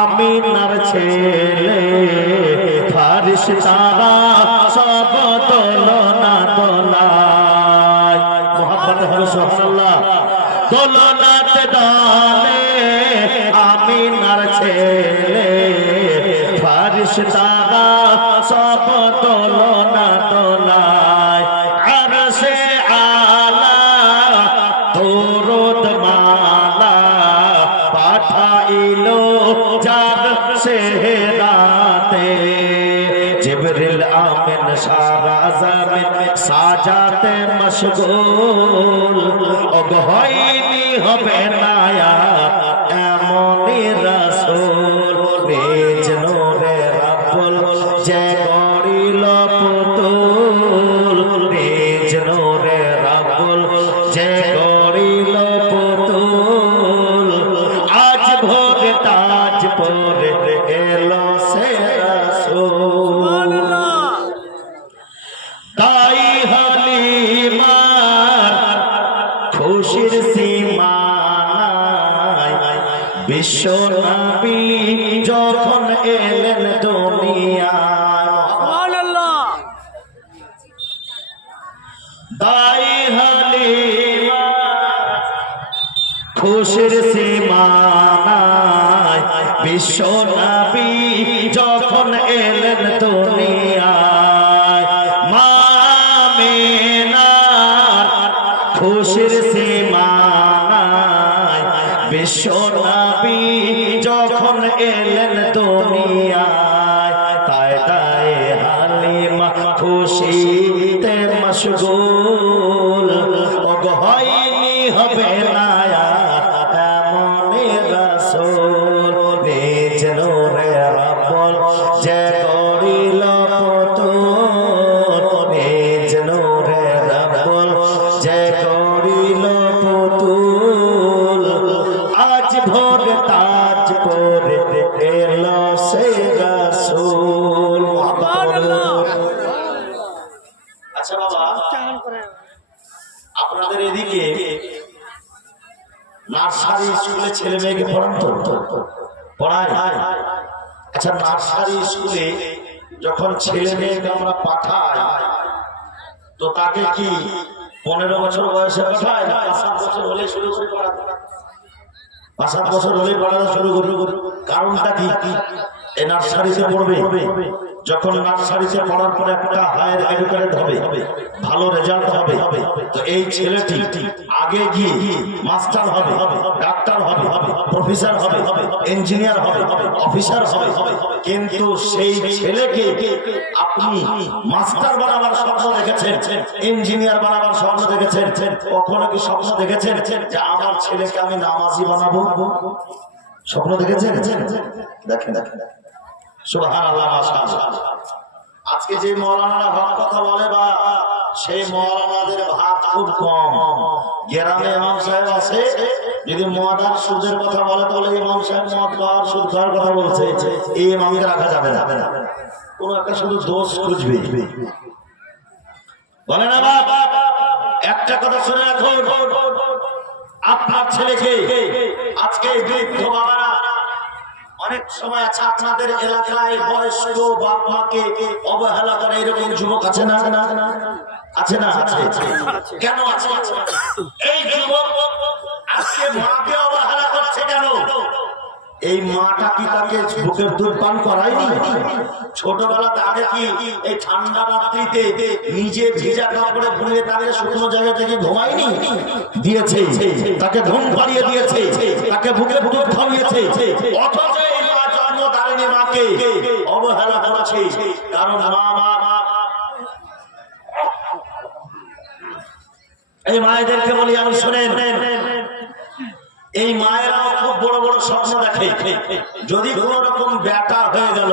আমিনার ছেলে, ফেরেশতারা সব দোলনা দোলায়। মুহাব্বতে হলো সুবহানাল্লাহ। দোলনাতে দলে আমিনার ছেলে, ফেরেশতারা সব দোলনা দোলায়। আরশে আলা দরুদ মালা পাঠাইলো যার চেহারাতে, জিবরিল আমিন সারা জামিন সাজাতে মশগুল, অগহইনি হবে না এমনই রাসূল। নিজ নূরে রব্বুল যে করিল পুতুল, নিজ নূরে রব্বুল যে করিল পুতুল, আজ ভোর তাজ পরে এলো সে রাসূল। তাই হালিমার খুশির সীমা নাই, বিশ্ব নবী যখন এলেন দুনিয়ায়। সুবহানাল্লাহ। তাই হালিমার খুশির সীমা নাই, বিশ্ব নবী যখন এলেন দুনিয়ায়। মা আমিনার খুশির সীমা নাই, বিশ্ব নবী যখন এলেন দুনিয়ায়। তাই তাই হালিমা খুশিতে মশগুল, অগহইনি হবে না এমনই রাসূল। নিজ নূরে রব্বুল যে করিল পুতুল, নিজ নূরে রব্বুল যে করিল পুতুল, আজ ভোর তাজ পরে এলো সে রাসূল। আচ্ছা বাবা, আপনাদের এদিকে নার্সারি স্কুলে ছেলে মেয়েকে পড়ান তো পড়ায়? আচ্ছা, নার্সারি স্কুলে যখন ছেলে মেয়েকে আমরা পাঠাই তো তাকে কি 15 বছর বয়সে পাঠায় না 5-7 বছর হলে শুরু করে পড়াতে? 5-7 বছর হলে পড়ানো শুরু করি। কারণটা কি? এই নার্সারিতে পড়বে, যখন নার্সারিতে পড়ার পরে একটা হায়ার এডুকেটেড হবে, ভালো রেজাল্ট হবে, তো এই ছেলেটি আগে গিয়ে মাস্টার হবে, ডাক্তার হবে, প্রফেসর হবে, ইঞ্জিনিয়ার হবে, অফিসার হবে। কিন্তু সেই ছেলেকে আপনি মাস্টার বানাবার স্বপ্ন দেখেছেন, ইঞ্জিনিয়ার বানাবার স্বপ্ন দেখেছেন, কখনো কি স্বপ্ন দেখেছেন যে আমার ছেলেকে আমি নামাজি বানাবো? স্বপ্ন দেখেছেন? দেখেন সুবহানাল্লাহ, মাশাআল্লাহ। আজকে যে মৌলানারা ভাব কথা বলে বা সেই মৌলানাদের ভাব খুব কম। গ্রামে ইমাম সাহেব আছে, যদি মদ আর সুদের কথা বলে তাহলে ইমাম সাহেব মদ খাওয়ার সুদ খাওয়ার কথা বলছে, এই ইমামকে রাখা যাবে না, কোন একটা শুধু দোষ খুঁজবে। বলে না বাবা, একটা কথা শুনে রাখুন, আপনার ছেলেকে আজকে বৃদ্ধ বাবারা অনেক সময় আছে আপনাদের এলাকায় বয়স্ক বাপ মাকে অবহেলা করে, এরকম যুবক আছে না? আছে না? কেন আছে? এই যুবক আজকে মাকে অবহেলা করছে কেন? এই মাটা কি তাকে বুকের দুধ পান করায়নি? ছোটবেলাতে আগে কি এই ঠান্ডা রাত্রিতে নিজে ভিজা কাপড়ে ভুলে তাকে শুকনো জায়গা থেকে ঘুমায়নি? দিয়েছে, তাকে ঘুম পাড়িয়ে দিয়েছে, তাকে বুকের দুধ খাওয়িয়েছে। অথচ এই মা জন্মধারিণী মাকে অবহেলা করেছে। কারণ মা এই মায়েদেরকে বলি আমি শুনেন, এই মায়েরাও খুব বড় বড় স্বপ্ন দেখে। যদি কোন রকম বেটা হয়ে গেল,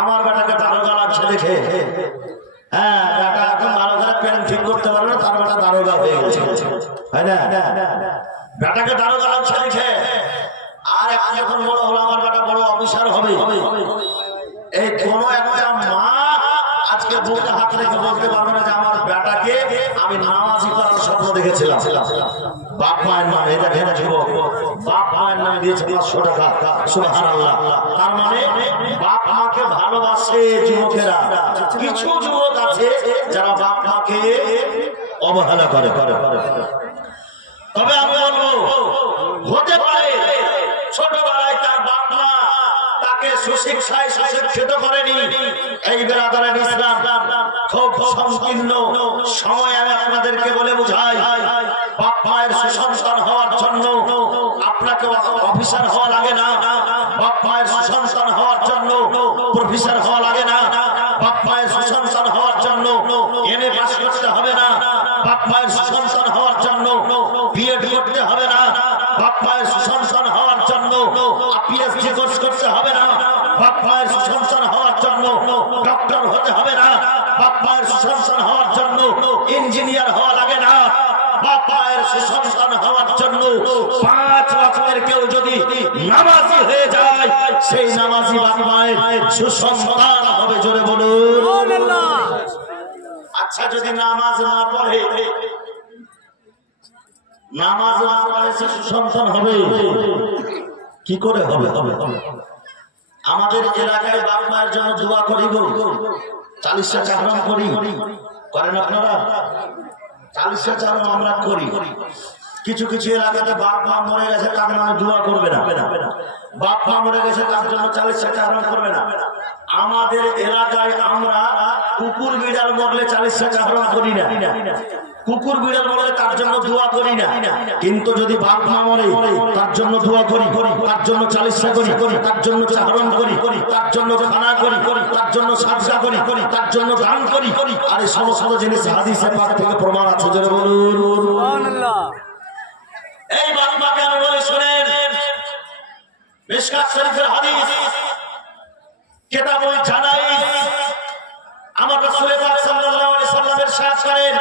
আমার বেটাকে দারোগা লাগছে দেখে, বেটা এখন ভালো করে প্যান্ট ঠিক করতে পারবে না, তার বেটা দারোগা হয়ে গেছে, তাই না? বেটাকে দারোগা লাগছে দেখে, আর এখন বড় হলো আমার বেটা বড় অফিসার হবে। এই কোন একটা মা আজকে বুকে হাত রেখে বলতে পারবে না যে আমার বেটাকে আমি নামাজি করার স্বপ্ন দেখেছিলাম। বাপ মায়ের নামে, এটা ভেবে যুবক, বাপ মায়ের নামে দিয়েছে 500 টাকা। সুবহানাল্লাহ। তার মানে বাপ মাকে ভালোবাসে যুবকেরা। কিছু যুবক আছে যারা বাপ মাকে অবহেলা করে। তবে আমি বলবো, হতে পারে ছোটবেলায় তার বাপ মা তাকে সুশিক্ষায় সুশিক্ষিত করেনি। এই বেরাদারের ইসলাম খুব সংকীর্ণ সময় আমি আপনাদেরকে বলে বুঝাই, বাপ মায়ের সুসন্তান হওয়ার জন্য আপনাকে অফিসার হওয়া লাগে না, বাপ মায়ের সুসন্তান হওয়ার জন্য প্রফেসর হওয়া লাগে না, বাপ মায়ের সুসন্তান হওয়ার জন্য এমএ পাস করতে হবে না, বাপ মায়ের সুসন্তান হওয়ার জন্য বিএড করতে হবে না, বাপ মায়ের সুসন্তান হওয়ার জন্য পিএইচডি কোর্স করতে হবে না, বাপ মায়ের সুসন্তান হওয়ার জন্য ডক্টর হতে হবে না, বাপ মায়ের সুসন্তান হওয়ার জন্য ইঞ্জিনিয়ার হওয়া লাগে না। বাপ মায়ের সুসন্তান হওয়ার জন্য 5 ওয়াক্তের কেউ যদি নামাজি হয়ে যায়, সেই নামাজি বাপ মায়ের সুসন্তান হবে। জোরে বলুন। আচ্ছা, যদি নামাজ না পড়ে, নামাজ না পড়ে সে সুসন্তান হবে কি করে? হবে। আমাদের এলাকায় বাপ মায়ের জন্য দোয়া করি, 40টা চাহরম করি, করেন আপনারা? 40টা চাহরম আমরা করি। কিছু কিছু এলাকাতে বাপ মা মরে গেছে, তার নামে দোয়া করবে না। বাপ মা মরে গেছে তার জন্য 40টা চাহরম করবে না। আমাদের এলাকায় আমরা কুকুর বিড়াল মরলে 40টা চাহরম করি না। কুকুর বিড়াল মরলে তার জন্য দোয়া করি না। কিন্তু যদি বাপ মা মরে তার জন্য দোয়া করি, তার জন্য 40টা করি, তার জন্য চাহরম করি, তার জন্য খানা করি, তার জন্য সাজদা করি, তার জন্য দান করি। আর এই সমস্ত জিনিস হাদিসে পাক থেকে প্রমাণ আছে। জোরে বলুন সুবহানাল্লাহ। এই বাপ মাকে আমি বলি শুনেন, মিশকাত শরীফের হাদিস, কিতাবুল জানাইজ, আমার রাসূল পাক সাল্লাল্লাহু আলাইহি ওয়াসাল্লাম ইরশাদ করেন,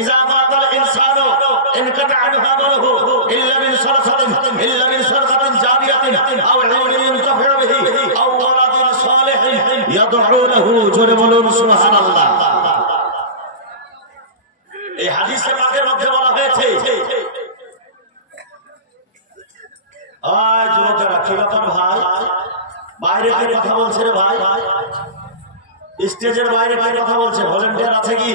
ইযা মাতাল ইনসানু ইনকাতা আনহু আমালুহু ইল্লা মিন সাদাকাতিন জারিয়াতিন আও ইলমিন ইনতাফিউ বিহি আও ওয়ালাদিন সালিহিন ইয়াদউ লাহু। জোরে বলুন সুবহানাল্লাহ। এই হাদিসে পাকের মধ্যে বলা হয়েছে যুবকেরা কি ব্যাপার ভাই? বাইরে কে কথা বলছে রে ভাই? স্টেজের বাইরে কে কথা বলছে? ভলেন্টিয়ার আছে কি?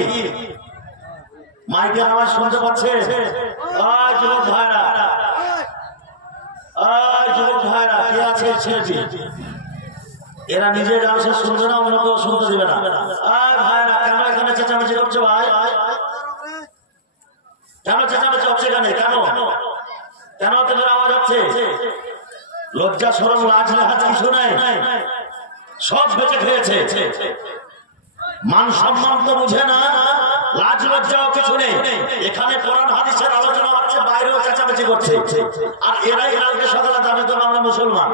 মাইকের আওয়াজ শুনতে পাচ্ছে? যুবক ভাইরা, যুবক ভাইরা কে আছে? ছেলেটি এরা নিজে গান শেষ শুনবে না, অন্য কেউ শুনতে দিবে না। ভাইরা কেন এখানে চেঁচামেচি করছে ভাই? কেন চেঁচামেচি হচ্ছে এখানে? কেন কেন তোদের আওয়াজ হচ্ছে? লজ্জা শরম লাজ লেহাজ কিছু নাই, সব বেঁচে খেয়েছে। মান সম্মান তো বুঝে না, লাজ লজ্জাও কিছু নেই। এখানে কোরআন হাদিসের আলোচনা হচ্ছে, বাইরেও চেঁচামেচি করছে। আর এরাই কালকে সকালে দাবি করবে আমরা মুসলমান,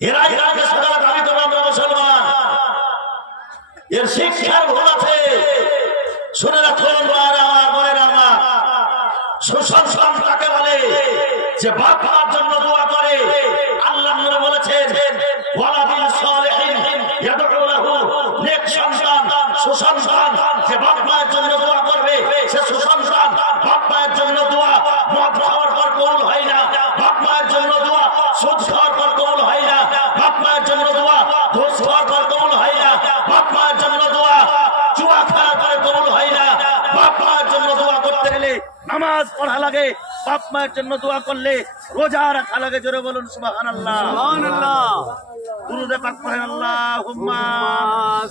এরাই কালকে সকালে দাবি করবে আমরা মুসলমান। এর শিক্ষার ভুল আছে। শুনে রাখুন আমার বোনেরা, আমার সুসন্তান তাকে বলে যে বাপ মার জন্য দোয়া করে। আল্লাহ নবী বলেছেন ওয়ালাদিন সালিহিন ইয়াদউ লাহু, নেক সন্তান সুসন্তান যে বাপ মায়ের জন্য দোয়া করবে সে সুসন্তান। বাপ মায়ের জন্য দোয়া মদ খাওয়ার পর কবুল হয় না, বাপ মায়ের জন্য দোয়া সুদ খাওয়ার পর কবুল হয় না, বাপ মায়ের জন্য দোয়া ঘুষ খাওয়ার পর কবুল হয় না, বাপ মায়ের জন্য দোয়া জুয়া খেলার পরে কবুল হয় না। বাপ মায়ের জন্য দোয়া করতে গেলে নামাজ পড়া লাগে, বাপ মায়ের জন্য দোয়া করলে রোজা রাখা লাগে। জোরে বলুন সুবহানাল্লাহ, সুবহানাল্লাহ। দুরূদে পাক পড়েন আল্লাহুম্মা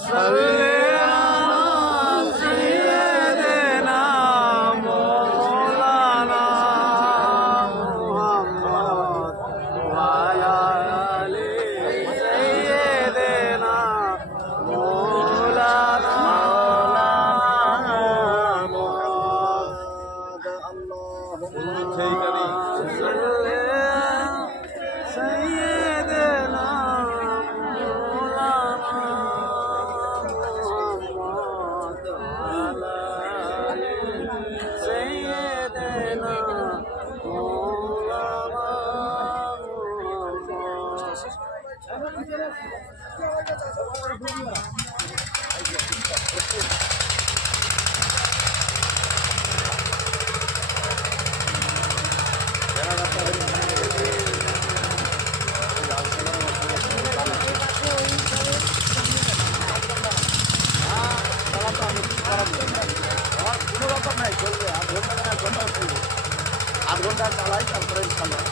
সাল্লি আলা সাইয়্যিদিনা মাওলানা মুহাম্মদ ওয়া আলা আলি সাইয়্যিদিনা মাওলানা আধ ঘন্টা চালাই, তারপরে ইনশাআল্লাহ।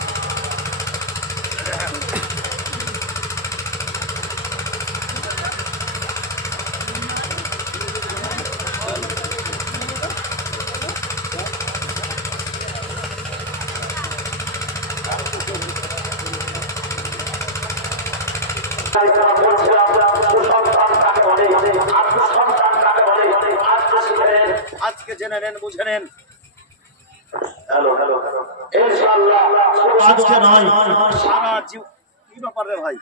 আজকে জেনে নেন, বুঝে নেন। ইনশাআল্লাহ আজকে নয়, সারা জীবন। কি ব্যাপার রে ভাই?